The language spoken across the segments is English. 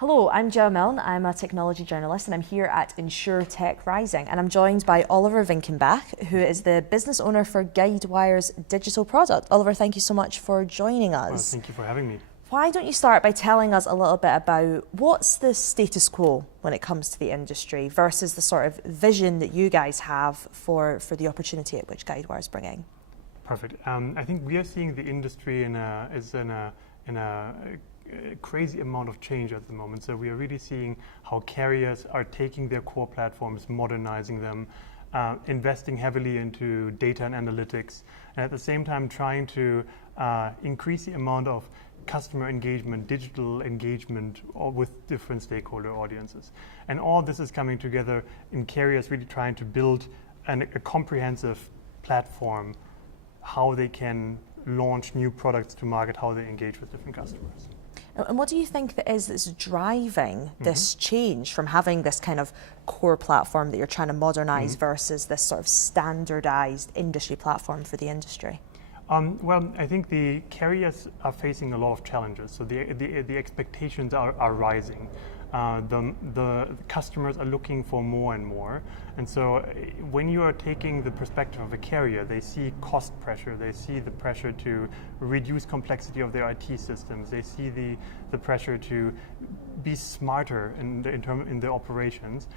Hello, I'm Joe Milne. I'm a technology journalist and I'm here at InsurTech Rising, and I'm joined by Oliver Windenbach, who is the business owner for Guidewire's digital product. Oliver, thank you so much for joining us. Well, thank you for having me. Why don't you start by telling us a little bit about what's the status quo when it comes to the industry versus the sort of vision that you guys have for the opportunity at which Guidewire is bringing? Perfect. I think we are seeing the industry in a crazy amount of change at the moment. So we are really seeing how carriers are taking their core platforms, modernizing them, investing heavily into data and analytics, and at the same time trying to increase the amount of customer engagement, digital engagement with different stakeholder audiences. And all this is coming together in carriers really trying to build a comprehensive platform, how they can launch new products to market, how they engage with different customers. And what do you think that is that's driving this change from having this kind of core platform that you're trying to modernize versus this sort of standardized industry platform for the industry? Well, I think the carriers are facing a lot of challenges. So the expectations are rising. The customers are looking for more and more. And so when you are taking the perspective of a carrier, they see cost pressure, they see the pressure to reduce complexity of their IT systems, they see the pressure to be smarter in the operations.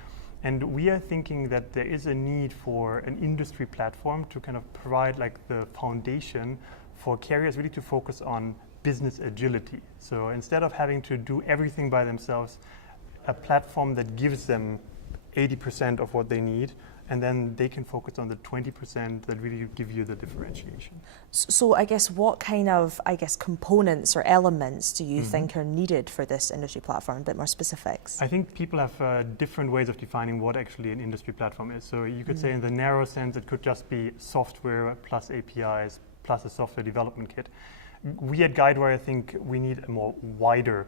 And we are thinking that there is a need for an industry platform to kind of provide like the foundation for carriers really to focus on business agility. So instead of having to do everything by themselves, a platform that gives them 80% of what they need, and then they can focus on the 20% that really give you the differentiation. So I guess what kind of, components or elements do you think are needed for this industry platform? A bit more specifics. I think people have different ways of defining what actually an industry platform is. So you could say in the narrow sense, it could just be software plus APIs plus a software development kit. We at Guidewire think we need a more wider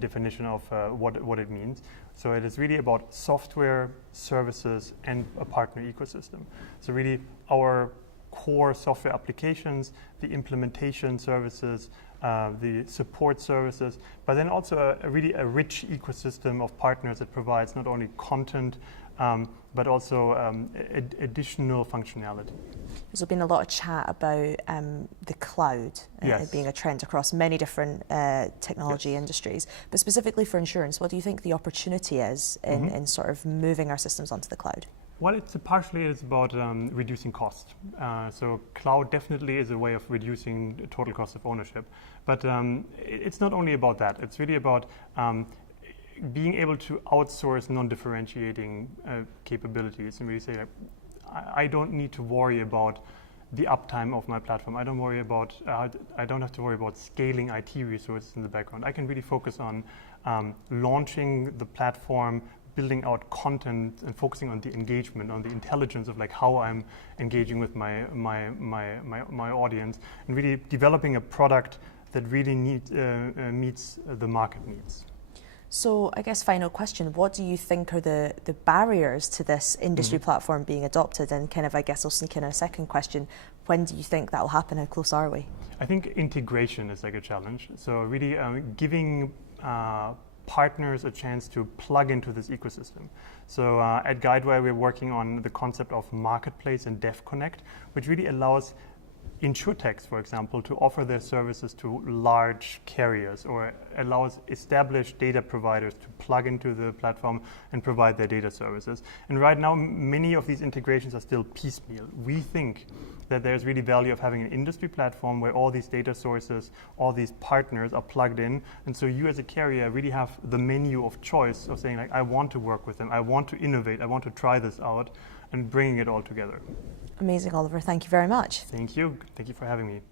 definition of what it means. So it is really about software, services, and a partner ecosystem. So really our core software applications, the implementation services, the support services, but then also a really rich ecosystem of partners that provides not only content, but also additional functionality. There's been a lot of chat about the cloud being a trend across many different technology industries, but specifically for insurance, what do you think the opportunity is in sort of moving our systems onto the cloud? Well, partially it's about reducing cost. So cloud definitely is a way of reducing the total cost of ownership, but it's not only about that. It's really about being able to outsource non-differentiating capabilities and really say, I don't need to worry about the uptime of my platform. I don't have to worry about scaling IT resources in the background. I can really focus on launching the platform, building out content, and focusing on the engagement, on the intelligence of like how I'm engaging with my audience, and really developing a product that really meets the market needs. So I guess final question, what do you think are the barriers to this industry platform being adopted? And kind of, I guess I'll sneak in a second question, when do you think that will happen? How close are we? I think integration is like a challenge. So really giving partners a chance to plug into this ecosystem. So at Guidewire, we're working on the concept of marketplace and Dev Connect, which really allows InsurTechs, for example, to offer their services to large carriers, or allows established data providers to plug into the platform and provide their data services. And right now, many of these integrations are still piecemeal. We think that there's really value of having an industry platform where all these data sources, all these partners are plugged in. And so you as a carrier really have the menu of choice of saying, like, I want to work with them, I want to innovate, I want to try this out, and bringing it all together. Amazing, Oliver. Thank you very much. Thank you. Thank you for having me.